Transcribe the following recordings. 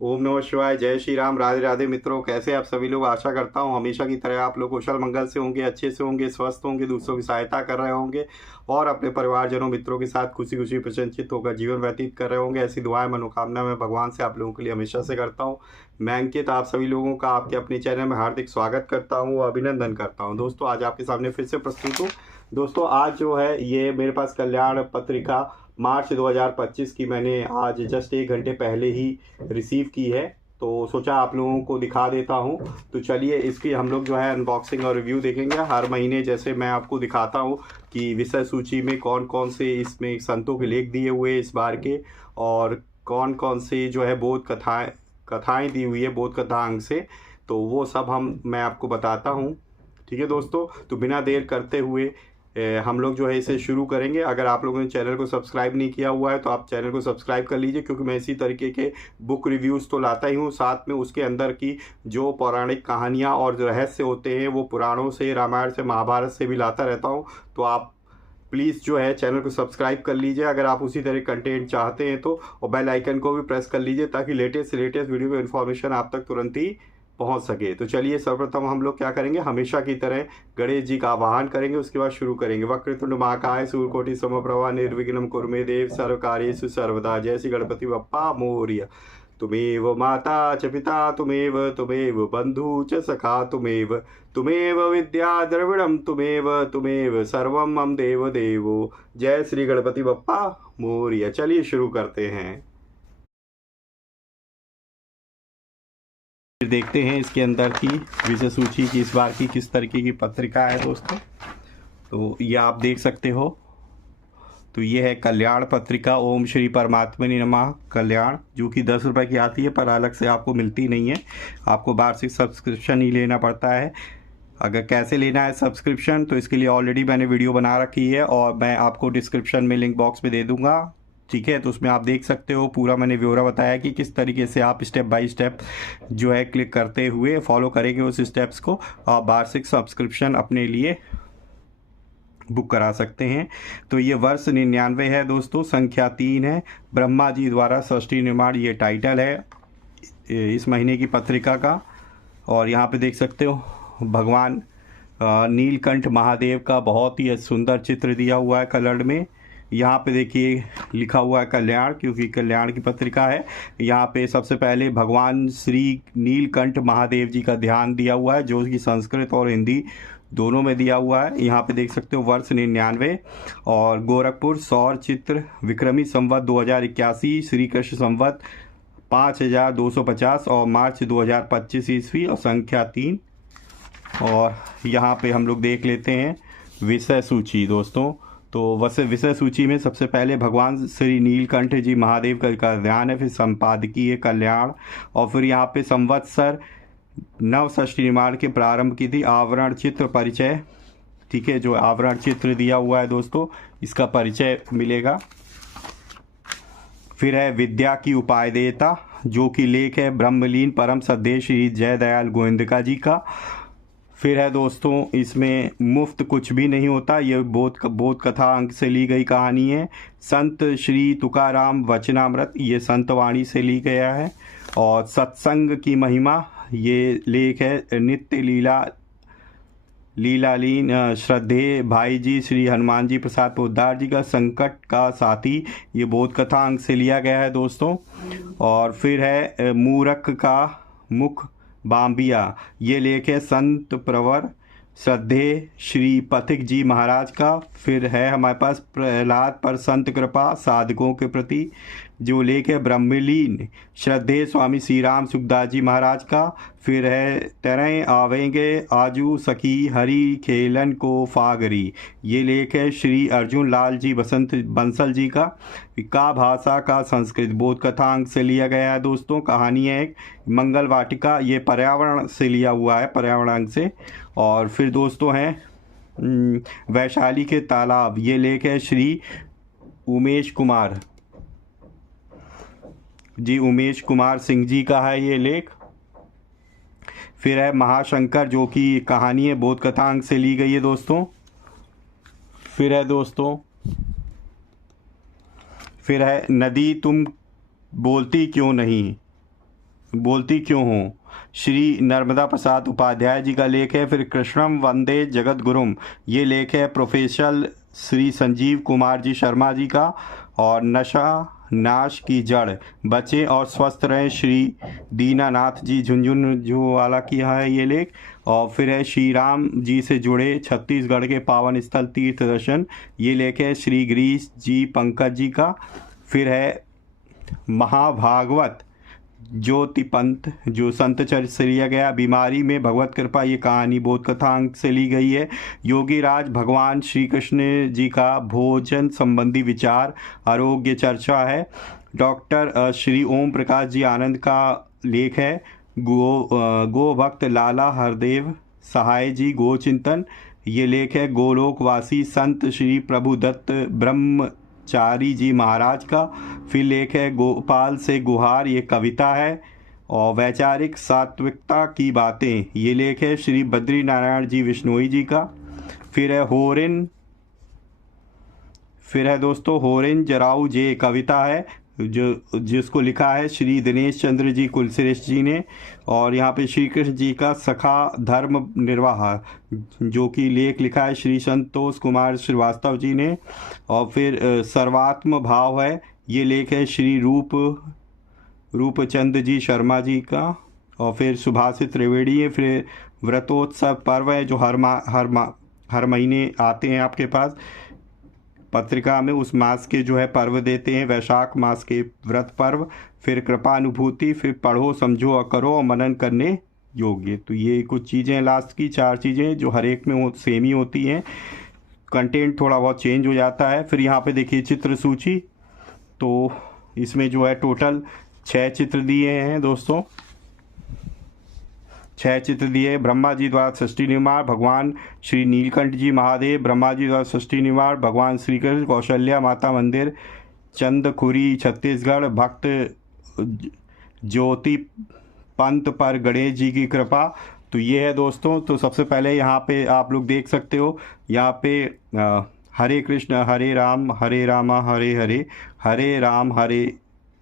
ओम नमः शिवाय। जय श्री राम। राधे राधे मित्रों, कैसे आप सभी लोग। आशा करता हूँ हमेशा की तरह आप लोग कुशल मंगल से होंगे, अच्छे से होंगे, स्वस्थ होंगे, दूसरों की सहायता कर रहे होंगे और अपने परिवारजनों मित्रों के साथ खुशी खुशी प्रसन्नचित्त होकर जीवन व्यतीत कर रहे होंगे। ऐसी दुआएं मनोकामना मैं भगवान से आप लोगों के लिए हमेशा से करता हूँ। मैं अंकित आप सभी लोगों का आपके अपने चैनल में हार्दिक स्वागत करता हूँ, अभिनंदन करता हूँ। दोस्तों आज आपके सामने फिर से प्रस्तुत हूँ। दोस्तों आज जो है ये मेरे पास कल्याण पत्रिका मार्च 2025 की मैंने आज जस्ट 1 घंटे पहले ही रिसीव की है, तो सोचा आप लोगों को दिखा देता हूं। तो चलिए इसकी हम लोग जो है अनबॉक्सिंग और रिव्यू देखेंगे। हर महीने जैसे मैं आपको दिखाता हूं कि विषय सूची में कौन कौन से इसमें संतों के लेख दिए हुए इस बार के, और कौन कौन से जो है बोध कथाएं कथाएं दी हुई है बोध कथा अंग से, तो वो सब मैं आपको बताता हूँ। ठीक है दोस्तों, तो बिना देर करते हुए हम लोग जो है इसे शुरू करेंगे। अगर आप लोगों ने चैनल को सब्सक्राइब नहीं किया हुआ है तो आप चैनल को सब्सक्राइब कर लीजिए, क्योंकि मैं इसी तरीके के बुक रिव्यूज़ तो लाता ही हूँ, साथ में उसके अंदर की जो पौराणिक कहानियाँ और जो रहस्य होते हैं वो पुराणों से, रामायण से, महाभारत से भी लाता रहता हूँ। तो आप प्लीज़ जो है चैनल को सब्सक्राइब कर लीजिए अगर आप उसी तरह कंटेंट चाहते हैं तो, और बेल आइकन को भी प्रेस कर लीजिए ताकि लेटेस्ट से लेटेस्ट वीडियो का इन्फॉर्मेशन आप तक तुरंत ही पहुंच सके। तो चलिए सर्वप्रथम हम लोग क्या करेंगे, हमेशा की तरह गणेश जी का आवाहन करेंगे, उसके बाद शुरू करेंगे। वक्रतुंड महाकाय सूर्यकोटि समप्रभा निर्विघ्नं कुरु मे देव सर्वकार्येषु सर्वदा। जय श्री गणपति बप्पा मोरया। तुमेव माता च पिता तुमेव बंधु च सखा तुमेव विद्या द्रविणम तुमेव सर्वम मम देव देवो। जय श्री गणपति बप्पा मोरया। चलिए शुरू करते हैं। फिर देखते हैं इसके अंदर की विषय सूची की इस बार की किस तरीके की पत्रिका है दोस्तों। तो ये आप देख सकते हो। तो ये है कल्याण पत्रिका ओम श्री परमात्मने नमः कल्याण, जो कि 10 रुपये की आती है पर अलग से आपको मिलती नहीं है, आपको वार्षिक सब्सक्रिप्शन ही लेना पड़ता है। अगर कैसे लेना है सब्सक्रिप्शन तो इसके लिए ऑलरेडी मैंने वीडियो बना रखी है और मैं आपको डिस्क्रिप्शन में लिंक बॉक्स में दे दूंगा। ठीक है, तो उसमें आप देख सकते हो पूरा मैंने ब्यौरा बताया कि किस तरीके से आप स्टेप बाय स्टेप जो है क्लिक करते हुए फॉलो करेंगे उस स्टेप्स को, आप वार्षिक सब्सक्रिप्शन अपने लिए बुक करा सकते हैं। तो ये वर्ष 99 है दोस्तों, संख्या 3 है, ब्रह्मा जी द्वारा सृष्टि निर्माण ये टाइटल है इस महीने की पत्रिका का। और यहाँ पे देख सकते हो भगवान नीलकंठ महादेव का बहुत ही सुंदर चित्र दिया हुआ है कलर्ड में। यहाँ पे देखिए लिखा हुआ है कल्याण, क्योंकि कल्याण की पत्रिका है। यहाँ पे सबसे पहले भगवान श्री नीलकंठ महादेव जी का ध्यान दिया हुआ है, जो कि संस्कृत और हिंदी दोनों में दिया हुआ है। यहाँ पे देख सकते हो वर्ष 99 और गोरखपुर सौर चित्र विक्रमी संवत 2081 श्री कृष्ण संवत 5250 और मार्च 2025 ईस्वी और संख्या 3। और यहाँ पे हम लोग देख लेते हैं विषय सूची दोस्तों। तो वैसे विषय सूची में सबसे पहले भगवान श्री नीलकंठ जी महादेव का ध्यान है, फिर संपादकीय कल्याण, और फिर यहाँ पे संवत्सर नव षष्ठी निर्माण के प्रारंभ की थी, आवरण चित्र परिचय। ठीक है, जो आवरण चित्र दिया हुआ है दोस्तों इसका परिचय मिलेगा। फिर है विद्या की उपाय देता, जो कि लेख है ब्रह्मलीन परम सद्देव श्री जयदयाल गोविंदका जी का। फिर है दोस्तों इसमें मुफ्त कुछ भी नहीं होता, ये बोध कथा अंक से ली गई कहानी है। संत श्री तुकाराम वचनामृत ये संत वाणी से ली गया है। और सत्संग की महिमा ये लेख है नित्य लीलालीन श्रद्धेय भाई जी श्री हनुमान जी प्रसाद पोद्दार जी का संकट का साथी, ये बोध कथा अंक से लिया गया है दोस्तों। और फिर है मूरख का मुख बाम्बिया, ये लेख है संत प्रवर श्रद्धेय श्री पथिक जी महाराज का। फिर है हमारे पास प्रहलाद पर संत कृपा साधकों के प्रति, जो लेख है ब्रह्मलीन श्रद्धेय स्वामी श्री राम सुखदास जी महाराज का। फिर है तरह आवेंगे आजू सखी हरि खेलन को फागरी, ये लेख है श्री अर्जुन लाल जी बसंत बंसल जी का भाषा का संस्कृत बोध कथा अंक से लिया गया है दोस्तों। कहानी है एक मंगल वाटिका, ये पर्यावरण से लिया हुआ है, पर्यावरण अंक से। और फिर दोस्तों हैं वैशाली के तालाब, ये लेख है श्री उमेश कुमार सिंह जी का है ये लेख। फिर है महाशंकर, जो कि कहानी है बोध कथा अंक से ली गई है दोस्तों। फिर है नदी तुम बोलती क्यों नहीं, बोलती क्यों हो, श्री नर्मदा प्रसाद उपाध्याय जी का लेख है। फिर कृष्णम वंदे जगत गुरुम, ये लेख है प्रोफेसर श्री संजीव कुमार जी शर्मा जी का। और नशा नाश की जड़, बचें और स्वस्थ रहें, श्री दीनानाथ जी झुंझुनवाला की है ये लेख। और फिर है श्री राम जी से जुड़े छत्तीसगढ़ के पावन स्थल तीर्थ दर्शन, ये लेख है श्री गिरीश जी पंकज जी का। फिर है महाभागवत ज्योति पंथ, जो संत चरित्र से लिया गया। बीमारी में भगवत कृपा, ये कहानी बोध कथा अंक से ली गई है। योगी राज भगवान श्री कृष्ण जी का भोजन संबंधी विचार आरोग्य चर्चा है। डॉक्टर श्री ओम प्रकाश जी आनंद का लेख है गो भक्त लाला हरदेव सहाय जी गो चिंतन, ये लेख है गोलोकवासी संत श्री प्रभु दत्त ब्रह्मचारी जी महाराज का। फिर लेख है गोपाल से गुहार, ये कविता है। और वैचारिक सात्विकता की बातें, ये लेख है श्री बद्री नारायण जी विश्नोई जी का। फिर है दोस्तों होरिन जराऊ जे, कविता है जिसको लिखा है श्री दिनेश चंद्र जी कुलश्रेष्ठ जी ने। और यहाँ पे श्री कृष्ण जी का सखा धर्म निर्वाह, जो कि लेख लिखा है श्री संतोष कुमार श्रीवास्तव जी ने। और फिर सर्वात्म भाव है, ये लेख है श्री रूपचंद जी शर्मा जी का। और फिर सुभाषित त्रिवेदी है। फिर व्रतोत्सव पर्व है जो हर महीने आते हैं आपके पास पत्रिका में, उस मास के जो है पर्व देते हैं, वैशाख मास के व्रत पर्व। फिर कृपानुभूति, फिर पढ़ो समझो और करो और मनन करने योग्य। तो ये कुछ चीज़ें लास्ट की 4 चीज़ें जो हर एक में सेम ही होती हैं, कंटेंट थोड़ा बहुत चेंज हो जाता है। फिर यहाँ पे देखिए चित्र सूची, तो इसमें जो है टोटल 6 चित्र दिए हैं दोस्तों, 6 चित्र दिए। ब्रह्मा जी द्वारा सृष्टि निर्माण, भगवान श्री नीलकंठ जी महादेव, ब्रह्मा जी द्वारा सृष्टि निर्माण, भगवान श्री कृष्ण, कौशल्या माता मंदिर, चंदखुरी छत्तीसगढ़, भक्त ज्योति पंत पर गणेश जी की कृपा। तो ये है दोस्तों। तो सबसे पहले यहाँ पे आप लोग देख सकते हो, यहाँ पे हरे कृष्ण हरे राम हरे हरे, हरे राम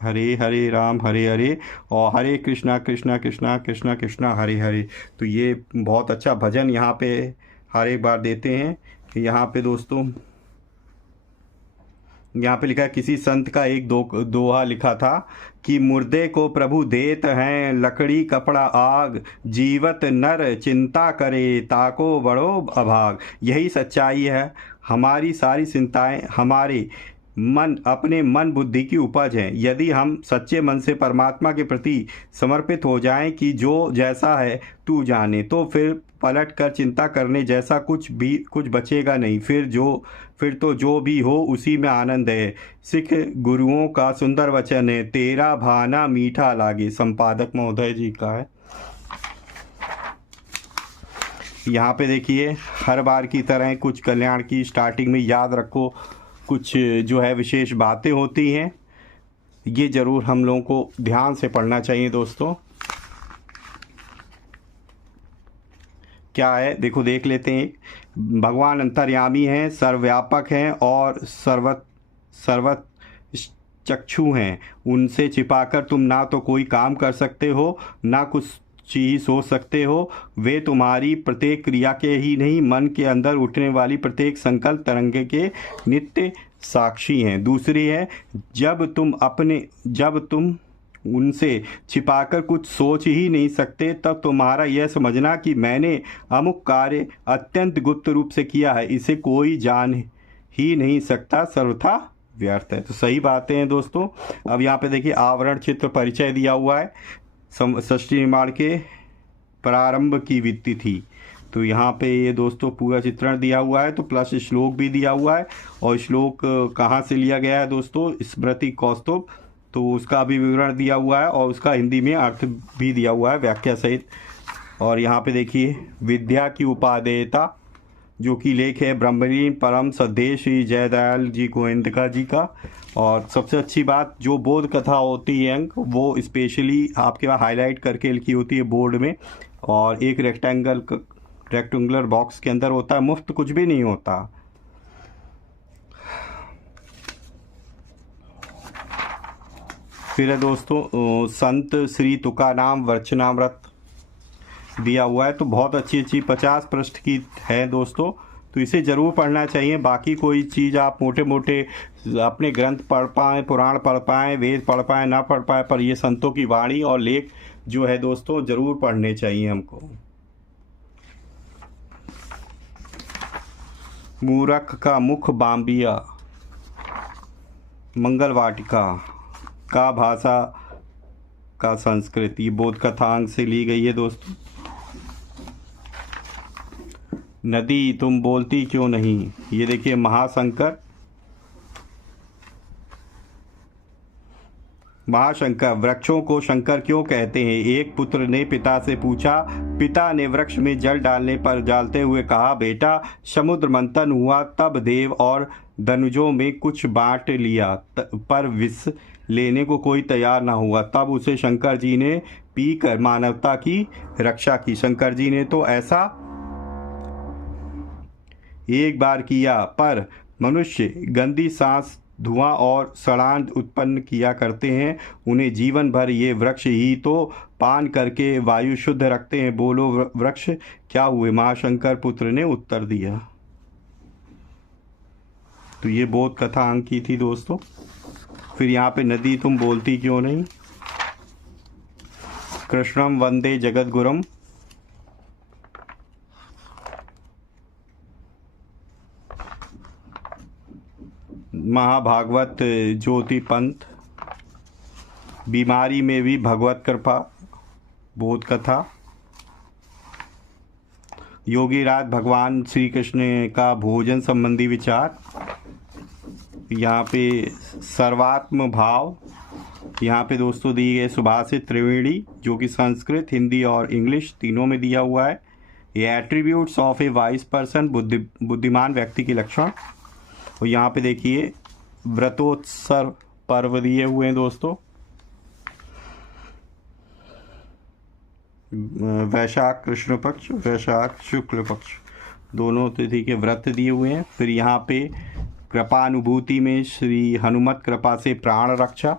हरे राम हरे हरे, और हरे कृष्णा कृष्णा कृष्णा कृष्णा कृष्णा हरे हरे। तो ये बहुत अच्छा भजन यहाँ पे हर एक बार देते हैं। यहाँ पे दोस्तों यहाँ पे लिखा है, किसी संत का एक दोहा लिखा था कि मुर्दे को प्रभु देत हैं लकड़ी कपड़ा आग, जीवत नर चिंता करे ताको बड़ो अभाग। यही सच्चाई है, हमारी सारी चिंताएं हमारे अपने मन बुद्धि की उपज है। यदि हम सच्चे मन से परमात्मा के प्रति समर्पित हो जाएं कि जो जैसा है तू जाने, तो फिर पलट कर चिंता करने जैसा कुछ बचेगा नहीं। फिर तो जो भी हो उसी में आनंद है। सिख गुरुओं का सुंदर वचन है, तेरा भाना मीठा लागे, संपादक महोदय जी का है। यहाँ पे देखिए हर बार की तरह कुछ कल्याण की स्टार्टिंग में याद रखो कुछ जो है विशेष बातें होती हैं, ये ज़रूर हम लोगों को ध्यान से पढ़ना चाहिए दोस्तों। क्या है देखो, देख लेते हैं। भगवान अंतर्यामी हैं, सर्वव्यापक हैं और सर्वत चक्षु हैं। उनसे छिपाकर तुम ना तो कोई काम कर सकते हो ना कुछ चीज सोच सकते हो। वे तुम्हारी प्रत्येक क्रिया के ही नहीं, मन के अंदर उठने वाली प्रत्येक संकल्प तरंगे के नित्य साक्षी हैं। दूसरी है, जब तुम उनसे छिपाकर कुछ सोच ही नहीं सकते, तब तुम्हारा यह समझना कि मैंने अमुक कार्य अत्यंत गुप्त रूप से किया है, इसे कोई जान ही नहीं सकता, सर्वथा व्यर्थ है। तो सही बातें हैं दोस्तों। अब यहाँ पे देखिए आवरण चित्र परिचय दिया हुआ है, सृष्टि निर्माण के प्रारंभ की वित्ती थी। तो यहाँ पे ये दोस्तों पूरा चित्रण दिया हुआ है, तो प्लस श्लोक भी दिया हुआ है। और श्लोक कहाँ से लिया गया है दोस्तों, स्मृति कौस्तुभ, तो उसका भी विवरण दिया हुआ है और उसका हिंदी में अर्थ भी दिया हुआ है व्याख्या सहित। और यहाँ पे देखिए विद्या की उपादेयता, जो कि लेख है ब्रह्मलीन परम सदेश श्री जयदयाल जी गोविंदका जी का। और सबसे अच्छी बात, जो बोध कथा होती है अंक, वो स्पेशली आपके पास हाईलाइट करके लिखी होती है बोर्ड में, और एक रेक्टेंगुलर बॉक्स के अंदर होता है, मुफ्त कुछ भी नहीं होता। फिर है दोस्तों संत श्री तुकाराम वचनामृत दिया हुआ है। तो बहुत अच्छी अच्छी 50 पृष्ठ की है दोस्तों, तो इसे ज़रूर पढ़ना चाहिए। बाकी कोई चीज़ आप मोटे मोटे अपने ग्रंथ पढ़ पाएँ, पुराण पढ़ पाएँ, वेद पढ़ पाएँ, ना पढ़ पाएँ, पर ये संतों की वाणी और लेख जो है दोस्तों ज़रूर पढ़ने चाहिए हमको। मूरख का मुख बाम्बिया, मंगल वाटिका का भाषा का संस्कृत, ये बोध कथांग से ली गई है दोस्तों। नदी तुम बोलती क्यों नहीं, ये देखिए महाशंकर। महाशंकर, वृक्षों को शंकर क्यों कहते हैं? एक पुत्र ने पिता से पूछा। पिता ने वृक्ष में जल डालने पर डालते हुए कहा, बेटा समुद्र मंथन हुआ तब देव और धनुजों में कुछ बांट लिया, पर विष लेने को कोई तैयार ना हुआ। तब उसे शंकर जी ने पीकर मानवता की रक्षा की। शंकर जी ने तो ऐसा एक बार किया, पर मनुष्य गंदी सांस, धुआं और सड़ान उत्पन्न किया करते हैं। उन्हें जीवन भर ये वृक्ष ही तो पान करके वायु शुद्ध रखते हैं। बोलो वृक्ष क्या हुए? महाशंकर पुत्र ने उत्तर दिया। तो ये बोध कथा अंक की थी दोस्तों। फिर यहाँ पे नदी तुम बोलती क्यों नहीं, कृष्णम वंदे जगत गुरुम। महाभागवत ज्योति पंथ, बीमारी में भी भगवत कृपा, बोध कथा। योगी राज भगवान श्री कृष्ण का भोजन संबंधी विचार। यहाँ पे सर्वात्म भाव, यहाँ पे दोस्तों दी गई सुभाषित त्रिवेणी, जो कि संस्कृत, हिंदी और इंग्लिश तीनों में दिया हुआ है। ये attributes of A wise person, बुद्धिमान व्यक्ति के लक्षण। और यहाँ पे देखिए व्रतोत्सव पर्व दिए हुए हैं दोस्तों। वैशाख कृष्ण पक्ष, वैशाख शुक्ल पक्ष, दोनों तिथि के व्रत दिए हुए हैं। फिर यहाँ पे कृपानुभूति में श्री हनुमत कृपा से प्राण रक्षा।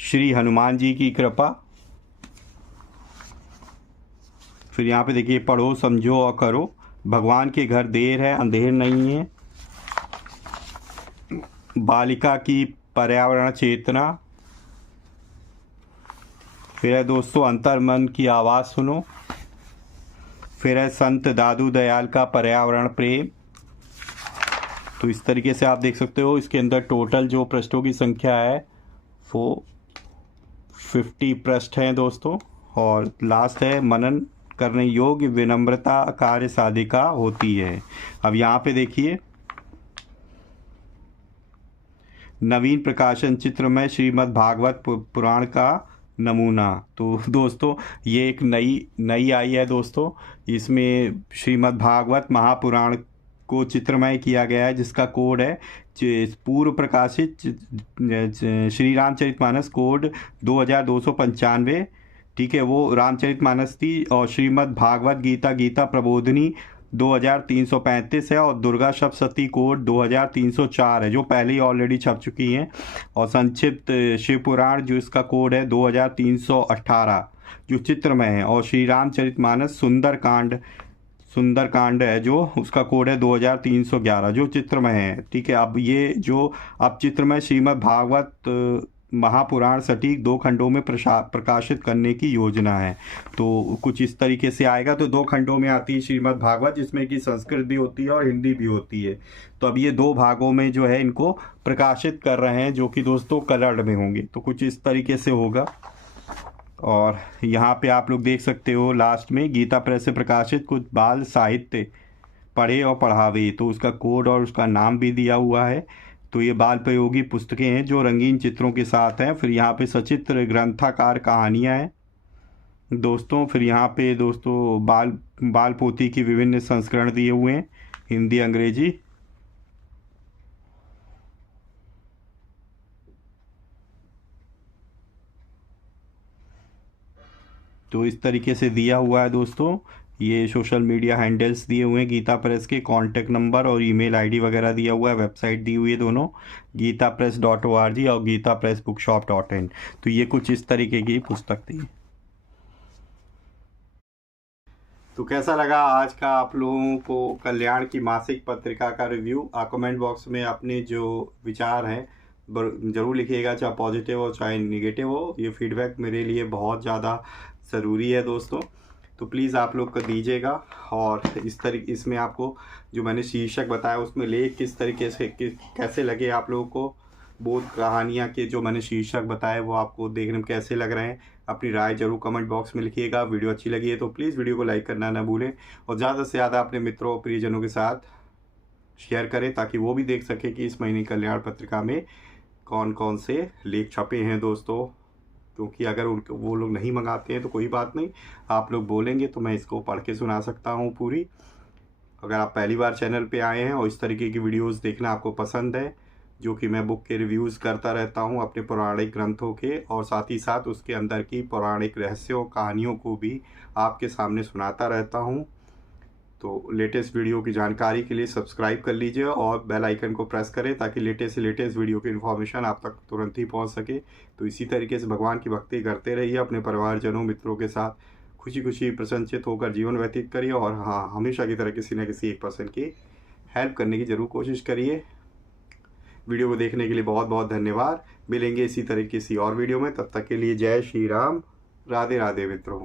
श्री हनुमान जी की कृपा। फिर यहाँ पे देखिए पढ़ो समझो और करो, भगवान के घर देर है अंधेर नहीं है। बालिका की पर्यावरण चेतना। फिर है दोस्तों अंतर्मन की आवाज़ सुनो। फिर है संत दादू दयाल का पर्यावरण प्रेम। तो इस तरीके से आप देख सकते हो इसके अंदर टोटल जो पृष्ठों की संख्या है वो 50 पृष्ठ हैं दोस्तों। और लास्ट है मनन करने योग्य विनम्रता कार्य साधिका होती है। अब यहाँ पे देखिए नवीन प्रकाशन चित्रमय श्रीमद् भागवत पुराण का नमूना। तो दोस्तों ये एक नई आई है दोस्तों। इसमें श्रीमद् भागवत महापुराण को चित्रमय किया गया है, जिसका कोड है पूर्व प्रकाशित श्री रामचरितमानस कोड 2295। ठीक है, वो रामचरितमानस थी। और श्रीमद् भागवत गीता प्रबोधिनी 2335 है। और दुर्गा सप्तशती कोड 2304 है, जो पहले ही ऑलरेडी छप चुकी हैं। और संक्षिप्त शिव पुराण जो इसका कोड है 2318, जो चित्रमय है। और श्री रामचरितमानस सुंदरकांड है, जो उसका कोड है 2311, जो चित्रमय है। ठीक है, अब ये जो अब चित्रमय श्रीमद् भागवत महापुराण सटीक 2 खंडों में प्रकाशित करने की योजना है। तो कुछ इस तरीके से आएगा। तो 2 खंडों में आती है श्रीमद् भागवत, जिसमें कि संस्कृत भी होती है और हिंदी भी होती है। तो अब ये 2 भागों में जो है इनको प्रकाशित कर रहे हैं, जो कि दोस्तों कन्नड़ में होंगे। तो कुछ इस तरीके से होगा। और यहाँ पे आप लोग देख सकते हो लास्ट में गीता प्रेस से प्रकाशित कुछ बाल साहित्य पढ़े और पढ़ावे, तो उसका कोड और उसका नाम भी दिया हुआ है। तो ये बाल प्रयोगी पुस्तकें हैं जो रंगीन चित्रों के साथ हैं। फिर यहाँ पे सचित्र ग्रंथाकार कहानियाँ हैं दोस्तों। फिर यहाँ पे दोस्तों बाल पोथी की विभिन्न संस्करण दिए हुए हैं, हिंदी अंग्रेजी। तो इस तरीके से दिया हुआ है दोस्तों। ये सोशल मीडिया हैंडल्स दिए हुए हैं गीता प्रेस के, कॉन्टैक्ट नंबर और ईमेल आईडी वगैरह दिया हुआ है, वेबसाइट दी हुई है दोनों, gitapress.org और gitapressbookshop.in। तो ये कुछ इस तरीके की पुस्तक थी। तो कैसा लगा आज का आप लोगों को कल्याण की मासिक पत्रिका का रिव्यू? कमेंट बॉक्स में अपने जो विचार हैं ज़रूर लिखिएगा, चाहे पॉजिटिव हो चाहे निगेटिव हो। ये फीडबैक मेरे लिए बहुत ज़्यादा ज़रूरी है दोस्तों, तो प्लीज़ आप लोग को दीजिएगा। और इसमें आपको जो मैंने शीर्षक बताया उसमें लेख किस तरीके से कैसे लगे आप लोगों को, बोध कहानियाँ के जो मैंने शीर्षक बताए वो आपको देखने में कैसे लग रहे हैं, अपनी राय जरूर कमेंट बॉक्स में लिखिएगा। वीडियो अच्छी लगी है तो प्लीज़ वीडियो को लाइक करना ना भूलें और ज़्यादा से ज़्यादा अपने मित्रों और प्रियजनों के साथ शेयर करें ताकि वो भी देख सके कि इस महीने कल्याण पत्रिका में कौन कौन से लेख छपे हैं दोस्तों। क्योंकि अगर वो लोग नहीं मंगाते हैं तो कोई बात नहीं, आप लोग बोलेंगे तो मैं इसको पढ़ के सुना सकता हूँ पूरी। अगर आप पहली बार चैनल पे आए हैं और इस तरीके की वीडियोस देखना आपको पसंद है, जो कि मैं बुक के रिव्यूज़ करता रहता हूं अपने पौराणिक ग्रंथों के, और साथ ही साथ उसके अंदर की पौराणिक रहस्यों कहानियों को भी आपके सामने सुनाता रहता हूं, तो लेटेस्ट वीडियो की जानकारी के लिए सब्सक्राइब कर लीजिए और बेल आइकन को प्रेस करें ताकि लेटेस्ट से लेटेस्ट वीडियो की इन्फॉर्मेशन आप तक तुरंत ही पहुंच सके। तो इसी तरीके से भगवान की भक्ति करते रहिए, अपने परिवारजनों मित्रों के साथ खुशी खुशी प्रसन्नचित होकर जीवन व्यतीत करिए, और हाँ, हमेशा की तरह किसी न किसी एक पर्सन की हेल्प करने की ज़रूर कोशिश करिए। वीडियो को देखने के लिए बहुत बहुत धन्यवाद। मिलेंगे इसी तरह की किसी और वीडियो में, तब तक के लिए जय श्री राम, राधे राधे मित्रों।